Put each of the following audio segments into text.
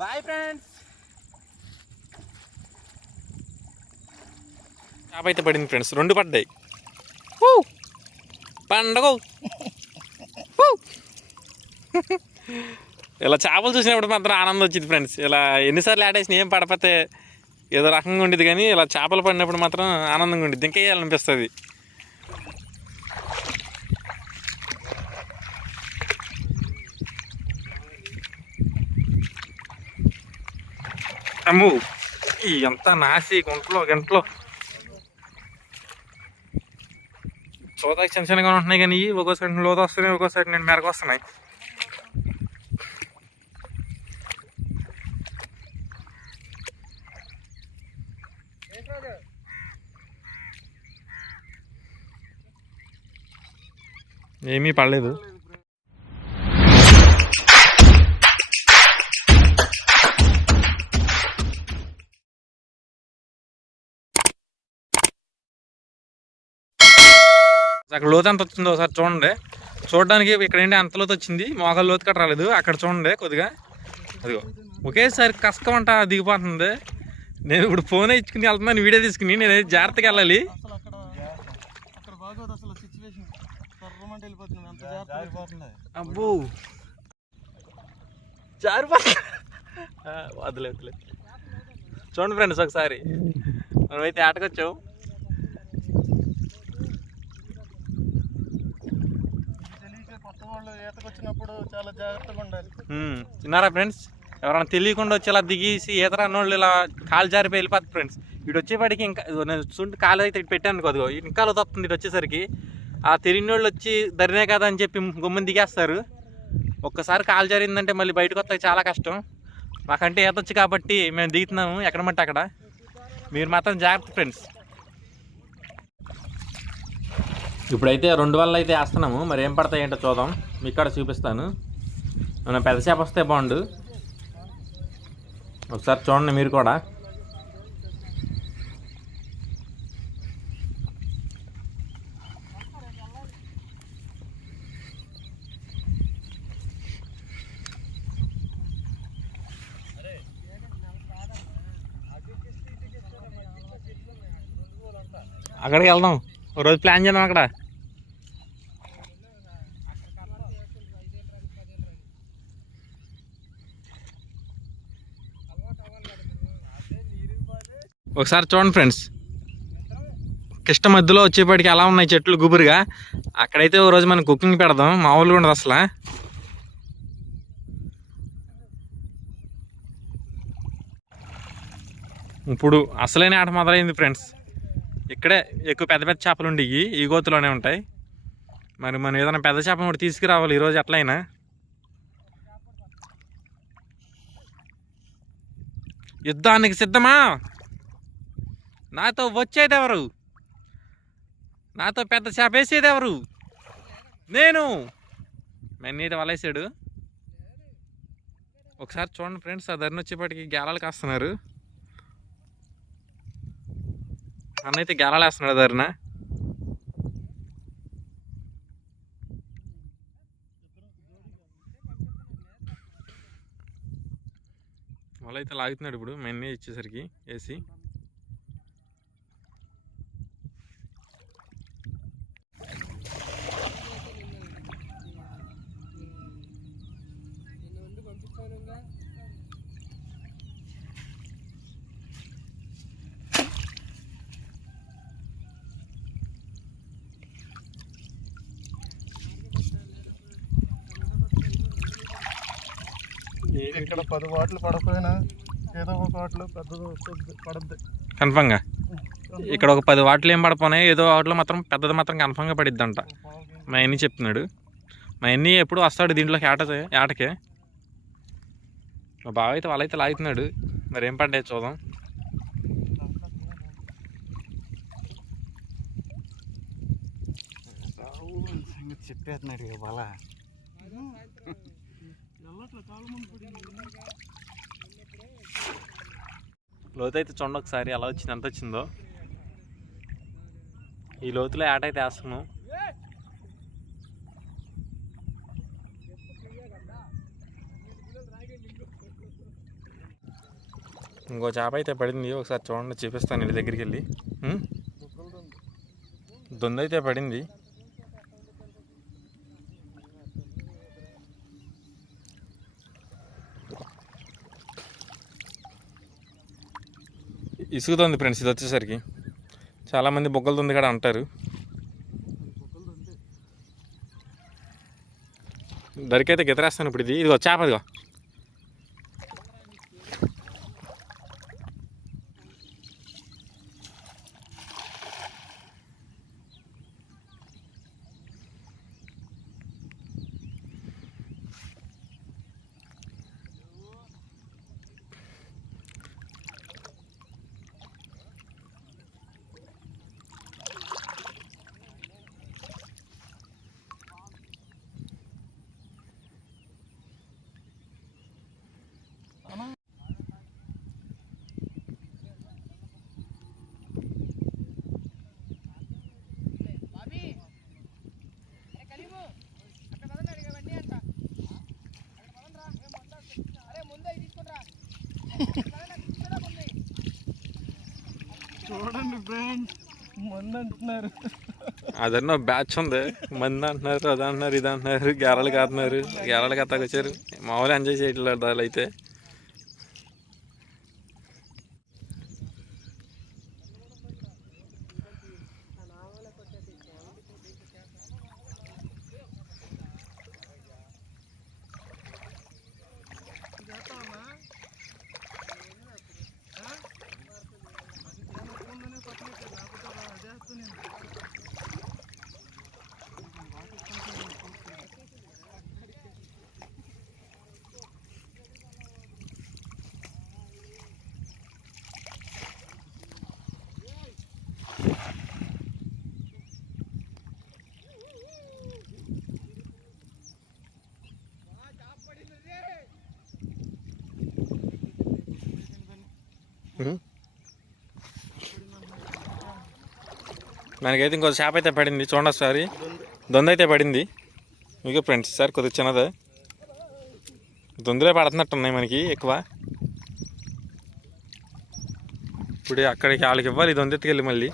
Bye friends. చేప అయితే పడింది ఫ్రెండ్స్, 2 పడ్డాయి. పండగ ఇలా చేపలు చూసినప్పుడు మాత్రం ఆనందం వచ్చింది ఫ్రెండ్స్. ఇలా ఎన్నిసార్లు ఆడేసిన ఏం పడపోతే ఏదో రకంగా ఉండేది, కానీ ఇలా చేపలు పడినప్పుడు మాత్రం ఆనందంగా ఉండేది, ఇంకా వేయాలనిపిస్తుంది. అమ్ము ఎంత నాసి గంటలో చూదాకి చిన్న చిన్నగా ఉంటున్నాయి, కానీ ఒక్కోసారి లోతు వస్తున్నాయి, ఒక్కోసారి నేను మెరకు వస్తున్నాయి. ఏమీ పడలేదు. అక్కడ లోతు ఎంత వచ్చిందో ఒకసారి చూడండి. చూడడానికి ఇక్కడ ఏంటి అంత లోతు వచ్చింది, మోకాలు లోతు కట్ట రాలేదు. అక్కడ చూడండి కొద్దిగా, అదిగో ఒకేసారి కసకమంట దిగిపోతుంది. నేను ఇప్పుడు ఫోన్ ఇచ్చుకుని వెళ్తున్నాను, వీడియో తీసుకుని. నేను జాగ్రత్తగా వెళ్ళాలి. అబ్బో వదిలే చూడండి ఫ్రెండ్స్, ఒకసారి మనమైతే ఆటకొచ్చాం. చిన్నారా ఫ్రెండ్స్, ఎవరైనా తెలియకుండా వచ్చి ఇలా దిగేసి ఈత రానోళ్ళు ఇలా కాలు జారిపోయి వెళ్ళిపోతుంది ఫ్రెండ్స్. ఇటు వచ్చేపాటికి ఇంకా కాలు అయితే ఇటు పెట్టాను కొద్దిగా, ఇంకా వస్తుంది. ఇటు వచ్చేసరికి ఆ తెలియని వాళ్ళు వచ్చి దరినే కదా అని చెప్పి గుమ్మని దిగేస్తారు. ఒక్కసారి కాలు జారిందంటే మళ్ళీ బయటకు వస్తాయి, చాలా కష్టం. మాకంటే ఈత వచ్చు కాబట్టి మేము దిగుతున్నాము ఎక్కడమంటే అక్కడ. మీరు మాత్రం జాగ్రత్త ఫ్రెండ్స్. ఇప్పుడైతే 2 వల్ల అయితే వేస్తున్నాము, మరి ఏం పడతాయి ఏంటో చూద్దాం. మీకు కూడా చూపిస్తాను. మనం పెద్ద చేప వస్తే బాగుండు. ఒకసారి చూడండి మీరు కూడా. అక్కడికి వెళ్దాం, ఒక రోజు ప్లాన్ చేద్దాం అక్కడ. ఒకసారి చూడండి ఫ్రెండ్స్, కిష్ట మధ్యలో వచ్చేప్పటికి ఎలా ఉన్నాయి చెట్లు గుబురుగా. అక్కడైతే ఓ రోజు మనం కుకింగ్ పెడదాం, మామూలుగా ఉండదు అసలు. ఇప్పుడు అసలైన ఆట మొదలైంది ఫ్రెండ్స్. ఇక్కడే ఎక్కువ పెద్ద పెద్ద చేపలు ఉండేవి, ఈ గోతులోనే ఉంటాయి. మరి మనం ఏదైనా పెద్ద చేప కూడా తీసుకురావాలి ఈరోజు ఎట్లయినా. యుద్ధానికి సిద్ధమా? నాతో వచ్చేది ఎవరు? నాతో పెద్ద చేప వేసేది ఎవరు? నేను. మెన్నీటి వలేసాడు. ఒకసారి చూడండి ఫ్రెండ్స్, ఆ ధరని వచ్చేప్పటికి గేలాలు కాస్తున్నారు. అన్నైతే గేలాలు వేస్తున్నాడు ధరన. వాళ్ళైతే లాగుతున్నాడు ఇప్పుడు మెన్నీ ఇచ్చేసరికి వేసి. ఇక్కడ 10 వాట్లు పడకపోయినా ఏదో ఒక వాటిలో పెద్దది పడద్ది కన్ఫామ్గా. ఇక్కడ ఒక 10 వాటిలు ఏం పడిపోయినాయి, ఏదో వాటిలో మాత్రం పెద్దది మాత్రం కన్ఫామ్గా పడిద్ది అంట. మా అన్నీ చెప్తున్నాడు. మా అన్నీ ఎప్పుడు వస్తాడు దీంట్లోకి ఆటకే. మా బావ అయితే వాళ్ళైతే లాగుతున్నాడు, మరి ఏం పడ్డాయి చూద్దాం. చెప్పేస్తున్నాడు బాల. లోతు అయితే చూడండి ఒకసారి ఎలా వచ్చింది, ఎంత వచ్చిందో. ఈ లోతులో ఆట అయితే వేస్తున్నాం. ఇంకో చేప అయితే పడింది, ఒకసారి చూడండి, చూపిస్తాను ఇంటి దగ్గరికి వెళ్ళి. దొందైతే పడింది. ఇసుగుతుంది ఫ్రెండ్స్ ఇది వచ్చేసరికి. చాలామంది బొగ్గల దొంది కూడా అంటారు. దరికైతే గెతరేస్తాను ఇప్పుడు. ఇదిగో చేప, ఇదిగో. చూడండి ఫ్రెండ్స్, మంది అంటున్నారు. అదన్నా బ్యాచ్ ఉంది, మంది అంటున్నారు, అది అంటున్నారు, ఇది అంటున్నారు, గేరలు కాస్తున్నారు. గేరలు కత్తాకు వచ్చారు. మామూలు ఎంజాయ్ చేయట్లేదు వాళ్ళు అయితే. మనకైతే ఇంకో చేప అయితే పడింది, చూడండి ఒకసారి. దొంద అయితే పడింది. మీకు ఫ్రెండ్స్ సార్ కొద్దిగా చిన్నదే. దొందలే పడుతున్నట్టున్నాయి మనకి ఎక్కువ. ఇప్పుడు అక్కడికి వాళ్ళకి ఇవ్వాలి దొందెత్తుకెళ్ళి. మళ్ళీ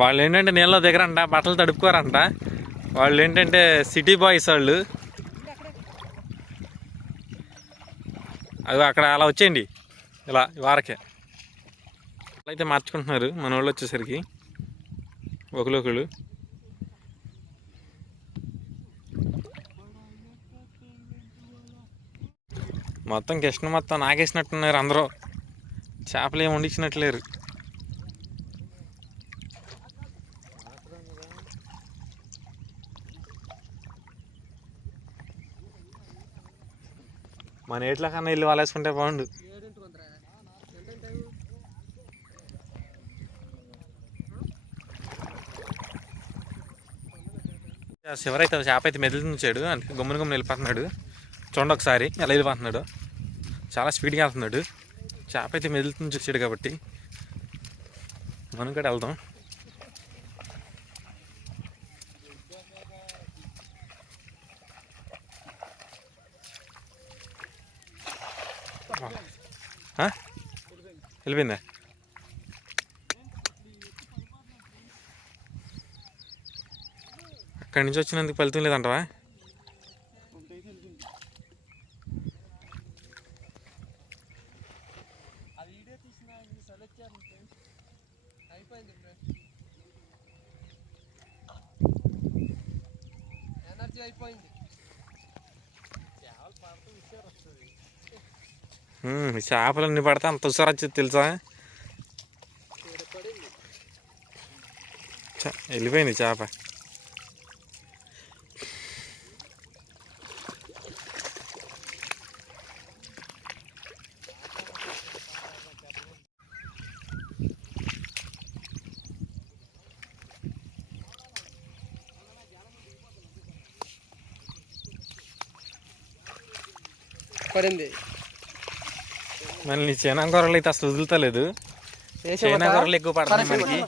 వాళ్ళు ఏంటంటే నీళ్ళ దగ్గరంట బట్టలు తడుపుకోరంట. వాళ్ళు ఏంటంటే సిటీ బాయ్స్ వాళ్ళు. అది అక్కడ అలా వచ్చేయండి, ఇలా వారకే అయితే మార్చుకుంటున్నారు మన వాళ్ళు వచ్చేసరికి ఒకరు. మొత్తం కృష్ణ మొత్తం నాగేసినట్టున్నారు అందరూ. చేపలు ఏమి వండించినట్లేరు. మన ఏట్ల కన్నా ఇల్లు వాలేసుకుంటే బాగుండు. శివరైతే చేప అయితే మెదులుతుంచాడు, అందుకే గుమ్మని వెళ్ళిపోతున్నాడు. చూడండి ఒకసారి ఎలా వెళ్ళిపోతున్నాడు. చాలా స్పీడ్గా వెళ్తున్నాడు. చేప అయితే మెదులుతుంది వచ్చాడు కాబట్టి మనం కూడా వెళ్దాం. వెళ్ళిపోయిందా? అక్కడి నుంచి వచ్చినందుకు ఫలితం లేదంటవా? చేపలు అన్ని పడితే అంత హుషారు వచ్చేది తెలుసా. వెళ్ళిపోయింది చేప. పడింది. మళ్ళీ చైనా కూరలు అయితే అసలు వదులుతలేదు. చైనా కూరలు ఎక్కువ పడుతుంది మనకి.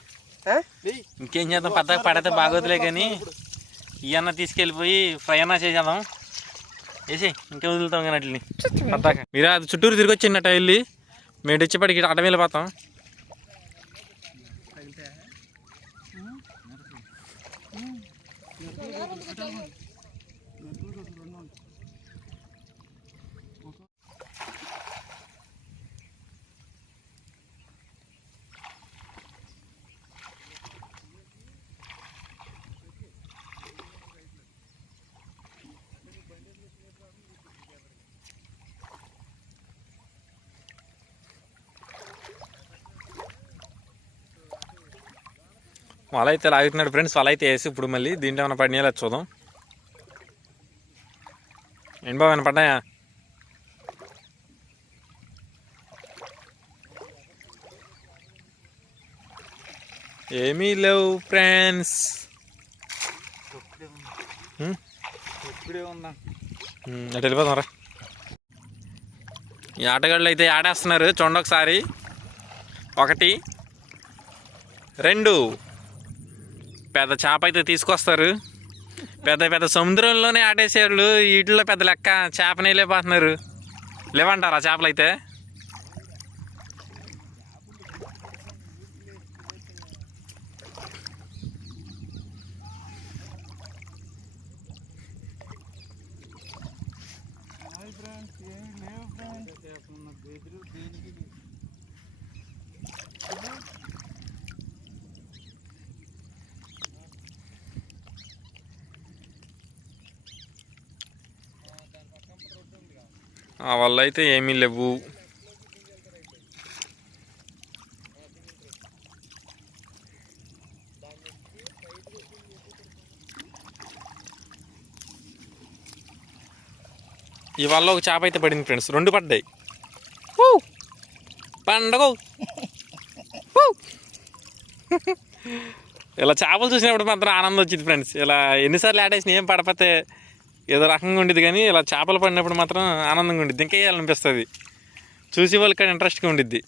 ఇంకేం చేద్దాం, పద్దక పడితే బాగోదులే కానీ ఇవన్న తీసుకెళ్ళిపోయి ఫ్రై అన్నా చేసేద్దాం. వేసి ఇంకే వదులుతాం కానీ అట్లని పద్దాక. మీరు అది చుట్టూరు తిరిగి వచ్చినట్ట వెళ్ళి మేము వచ్చేప్పటికి అడ్డం వెళ్ళిపోతాం. వల అయితే లాగుతున్నాడు ఫ్రెండ్స్. వల అయితే వేసి ఇప్పుడు మళ్ళీ దీంట్లో ఏమైనా పడినాయో చూద్దాం. ఏంటి బాబు ఏమైనా పడ్డాయా? ఏమీ లేవు ఫ్రెండ్స్. అటు వెళ్ళిపోదాం రా. ఈ ఆటగాళ్ళు అయితే ఆడేస్తున్నారు చూడండి ఒకసారి. 1 2 పెద్ద చేప అయితే తీసుకొస్తారు. పెద్ద పెద్ద సముద్రంలోనే ఆడేసేవాళ్ళు వీటిలో పెద్ద లెక్క చేపనే లేకపోతున్నారు. లేవంటారా చేపలు అయితే? ఆ వల్ల అయితే ఏమీ లేవు. ఈ వల్ల ఒక చేప అయితే పడింది ఫ్రెండ్స్. 2 పడ్డాయి. పండగ ఇలా చేపలు చూసినప్పుడు మాత్రం ఆనందం వచ్చింది ఫ్రెండ్స్. ఇలా ఎన్నిసార్లు ఆడేసిన ఏం పడపోతే ఏదో రకంగా ఉండేది, కానీ ఇలా చేపలు పడినప్పుడు మాత్రం ఆనందంగా ఉండిద్ది. ఇంకా వేయాలనిపిస్తుంది. చూసి వాళ్ళకి ఇంట్రెస్ట్గా ఉండిద్ది.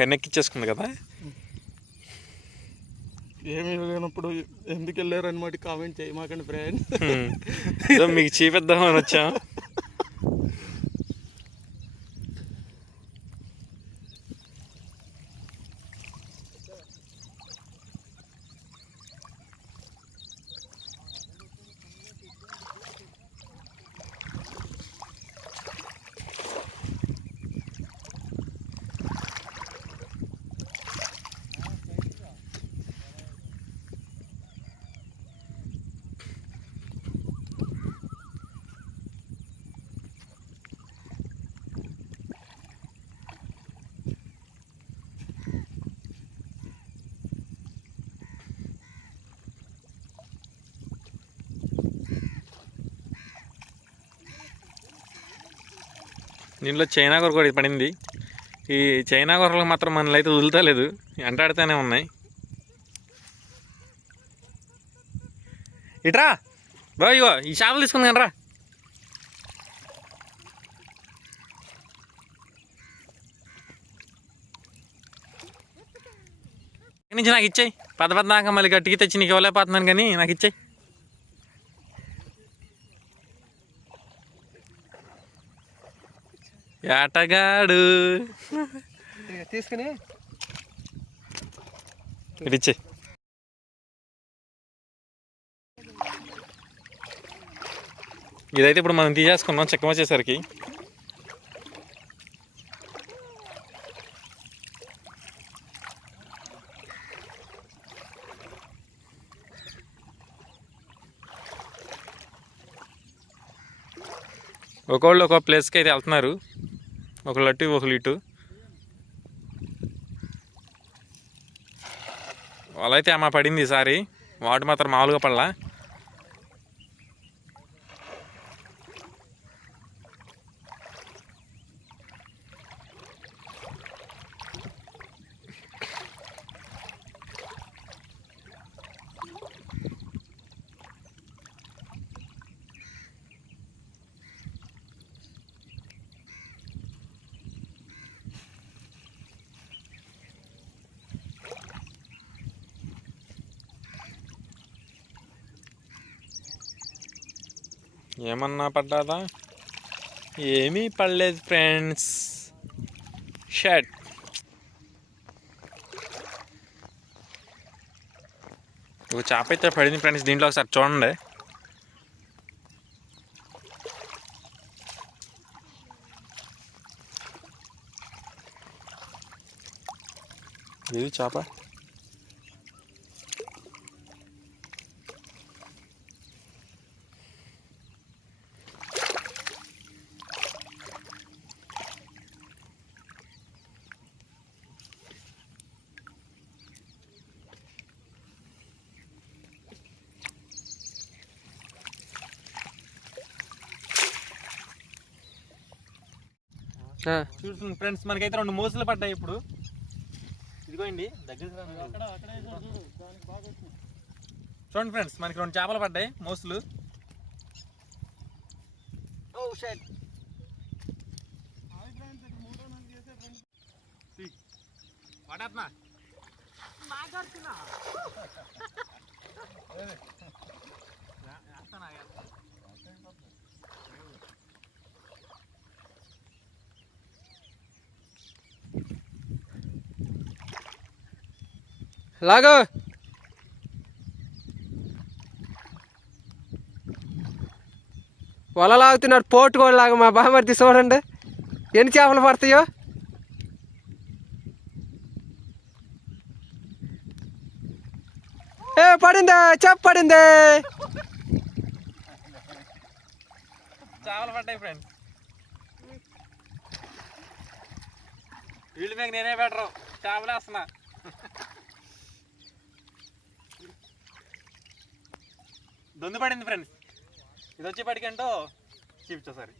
కన్నెక్కిచ్చేసుకుంది కదా. ఏమీ లేనప్పుడు ఎందుకు వెళ్ళారనమాట కామెంట్ చేయమాకండి ఫ్రెండ్. మీకు చూపిద్దామని వచ్చాం. దీంట్లో చైనా కూర కూడా పడింది. ఈ చైనా కూరలకు మాత్రం మనల్ని అయితే వదులుతలేదు, ఎంటాడుతూనే ఉన్నాయి. ఇట్రా బాయ్, ఇగో ఈ చేపలు తీసుకుంది రా. నుంచి నాకు ఇచ్చాయి. పెద్ద పెద్ద దాకా మళ్ళీ గట్టికి తెచ్చి నీకు ఇవ్వలేకపోతున్నాను, కానీ నాకు ఇచ్చాయి. ఏటగాడు తీసుకుని ఇచ్చే. ఇదైతే ఇప్పుడు మనం తీసేసుకున్నాం చెక్క వచ్చేసరికి. ఒకళ్ళు ఒక ప్లేస్కి అయితే వెళ్తున్నారు, ఒకళ్ళు అటు ఒకళ్ళు ఇటు. వాళ్ళైతే అమ్మ పడింది ఈసారి, వాటి మాత్రం మామూలుగా పడలా. ఏమన్నా పడ్డాదా? ఏమీ పడలేదు ఫ్రెండ్స్. షర్ట్ ఒక చేప అయితే పడింది ఫ్రెండ్స్. దీంట్లో ఒకసారి చూడండి. ఇది చేప. చూస్తుంది ఫ్రెండ్స్, మనకైతే 2 మోసలు పడ్డాయి ఇప్పుడు. ఇదిగోండి దగ్గర చూడండి ఫ్రెండ్స్, మనకి 2 చేపలు పడ్డాయి మోసలు. లాగో వల లాగుతున్నాడు పోటు కూడా లాగా మా బామర్ది. చూడండి ఎన్ని చేపలు పడతాయో. ఏ పడిందే, చేప పడిందే. చేపలు పడ్డాయి ఫ్రెండ్స్. వీళ్ళు మీకు నేనే బెటరు, చేపలు వేస్తున్నా. దొందు పడింది ఫ్రెండ్స్. ఇది వచ్చి పడికంటో చూపించోసారి.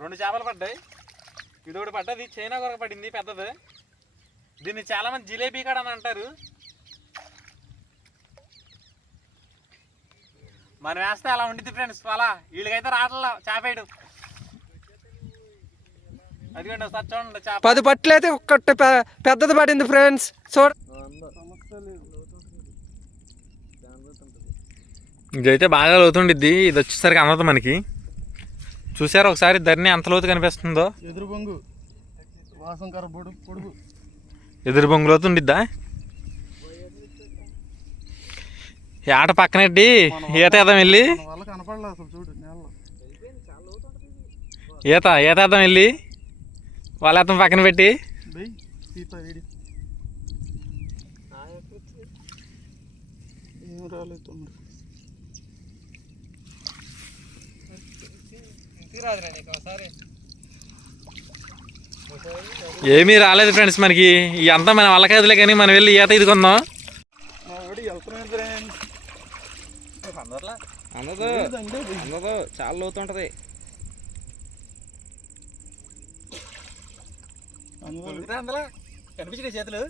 2 చేపలు పడ్డాయి. ఇది ఒకటి పడ్డది, చైనా కొరకు పడింది పెద్దది. దీన్ని చాలా మంది జిలేబీ కాడ అని అంటారు. మనం వేస్తే అలా ఉండిద్ది ఫ్రెండ్స్. అలా వీళ్ళకైతే రావట్లా చేపేయడం. అదిగోండి ఒకసారి చూడండి చేప. 10 పట్లయితే ఒక్కటి పెద్దది పడింది ఫ్రెండ్స్. చూడ ఇదైతే బాగా లోతుండిద్ది. ఇది వచ్చేసరికి అందదు మనకి. చూసారు ఒకసారి ధరణి ఎంత లోతు కనిపిస్తుందో. ఎదురు బొంగు వాసం కర పొడుగు. ఎదురు బొంగు లోతు ఉండిద్దా? ఆట పక్కనెట్టి ఈత వేద్దాం వెళ్ళి. కనపడలేదు అసలు, చూడు నేలలో ఈత వేద్దాం వెళ్ళి. వాళ్ళ అతను పక్కన పెట్టి ఏం రాలేదు. ఏమీ రాలేదు ఫ్రెండ్స్ మనకి. ఇదంతా మన వల్ల కదలే, కానీ మనం వెళ్ళి ఈత ఇది కొందాం. అందదు చాలా లోతు ఉంటుంది. కనిపించే చేతులు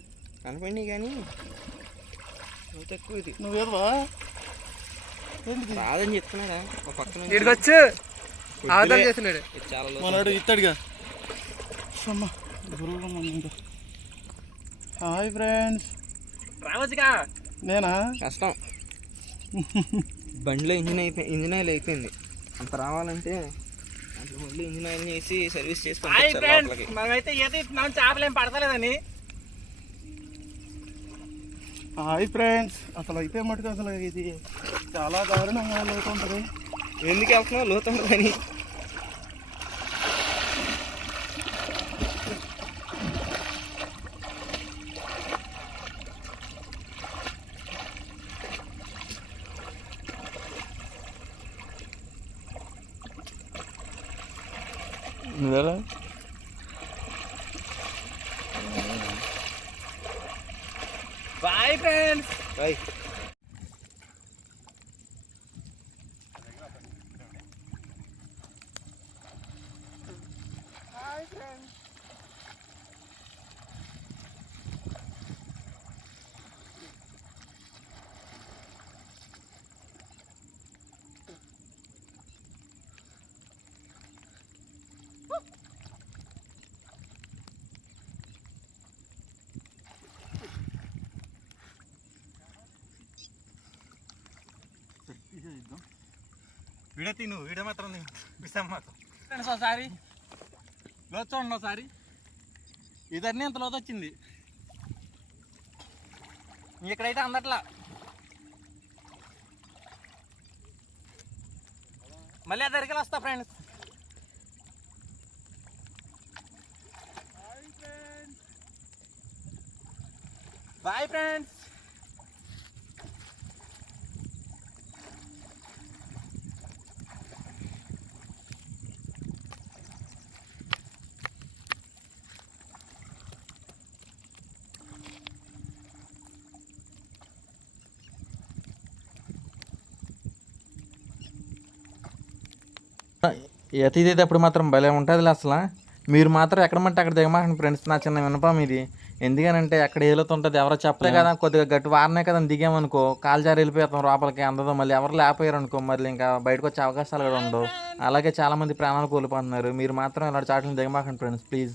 కనపడి కానీ తక్కువ. ఇది నువ్వేవా రాదని చెప్తున్నాడా పక్కన చేస్తున్నాడు. మనడు ఇస్తాడుగా. Hi friends. రావచ్చుగా. నేనా కష్టం. బండిలో ఇంజిన్ ఆయిల్ అయిపోయింది. అంత రావాలంటే మళ్ళీ ఇంజిన్ ఆయిల్ చేసి సర్వీస్ చేసి మనమైతే చేపలేం పడతలేదని. Hi friends. అసలు అయితే మటుకు అసలు ఇది చాలా దారుణంగా లోతు ఉంటుంది. ఎందుకు వెళ్తున్నావు లోతు ఉంటుందని. Bye friends. బాయ్. వీడియో తిను, వీడియో మాత్రం ఇస్తాం మాకు ఫ్రెండ్స్. ఒకసారి లోతు చూడండి, ఒకసారి ఇదన్నీ ఎంత లోతు వచ్చింది. ఇక్కడైతే అందట్లా. మళ్ళీ దగ్గరికి వస్తా ఫ్రెండ్స్. Bye friends. ఈత తీసేటప్పుడు మాత్రం భలే ఉంటుంది అసలు. మీరు మాత్రం ఎక్కడమంటే అక్కడ దిగమాకండి ఫ్రెండ్స్. నా చిన్న వినపం ఇది. ఎందుకనంటే అక్కడ ఏలుతుంటుంది, ఎవరో చెప్పలే కదా, కొద్దిగా గట్టి వారనే కదా దిగామనుకో, కాలు జారి వెళ్ళిపోతాం లోపలికి. అందదో మళ్ళీ ఎవరు లేకపోయారు అనుకో, మళ్ళీ ఇంకా బయటకు వచ్చే అవకాశాలు కూడా ఉండవు. అలాగే చాలామంది ప్రాణాలు కోల్పోతున్నారు. మీరు మాత్రం ఇలాంటి చాట్లను దిగమాకండి ఫ్రెండ్స్ ప్లీజ్.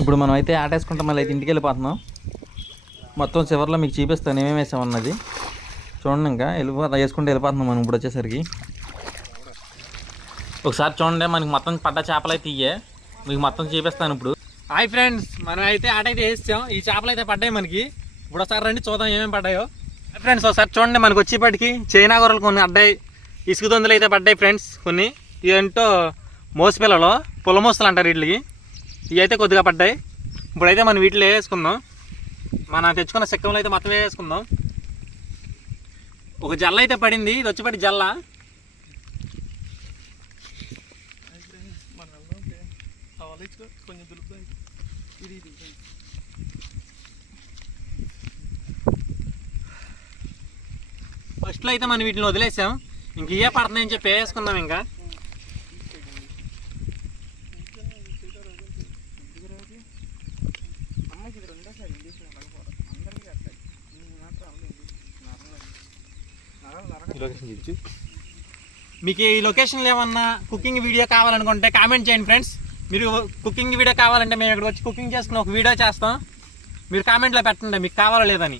ఇప్పుడు మనం అయితే ఆటేసుకుంటాం, మళ్ళీ అయితే ఇంటికి వెళ్ళిపోతున్నాం. మొత్తం చివరిలో మీకు చూపిస్తాను ఏమేమి వేసామన్నది. చూడండి, ఇంకా వేసుకుంటూ వెళ్ళిపోతున్నాం మనం ఇప్పుడు వచ్చేసరికి. ఒకసారి చూడండి, మనకి మొత్తం పడ్డ చేపలు అయితే ఇయ్యే, మీకు మొత్తం చూపిస్తాను ఇప్పుడు. హాయ్ ఫ్రెండ్స్, మనం అయితే ఆట అయితే వేసాం. ఈ చేపలు అయితే పడ్డాయి మనకి. ఇప్పుడు ఒకసారి రండి చూద్దాం ఏమేమి పడ్డాయో. ఫ్రెండ్స్ ఒకసారి చూడండి, మనకు వచ్చేపటికి చైనా కూరలు కొన్ని పడ్డాయి, ఇసుక దొందులు అయితే పడ్డాయి ఫ్రెండ్స్ కొన్ని. ఇవేంటో మోసపిల్లలు, పుల్లమోసలు అంటారు వీటికి. ఇవి అయితే కొద్దిగా పడ్డాయి. ఇప్పుడైతే మనం వీటిలో వేసుకుందాం. మనం తెచ్చుకున్న సెక్కంలో అయితే మొత్తం వేసుకుందాం. ఒక జల్ల అయితే పడింది, ఇది వచ్చేపటి జల్ల. ఫస్ట్లో అయితే మనం వీటిని వదిలేసాం, ఇంక ఇవే పడుతున్నాయని చెప్పి వేసుకుందాం. ఇంకా మీకు ఈ లొకేషన్లో ఏమన్నా కుకింగ్ వీడియో కావాలనుకుంటే కామెంట్ చేయండి ఫ్రెండ్స్. మీరు కుకింగ్ వీడియో కావాలంటే మేము ఇక్కడ వచ్చి కుకింగ్ చేసుకుని ఒక వీడియో చేస్తాం. మీరు కామెంట్లో పెట్టండి మీకు కావాలో లేదని.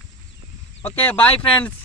Okay bye friends.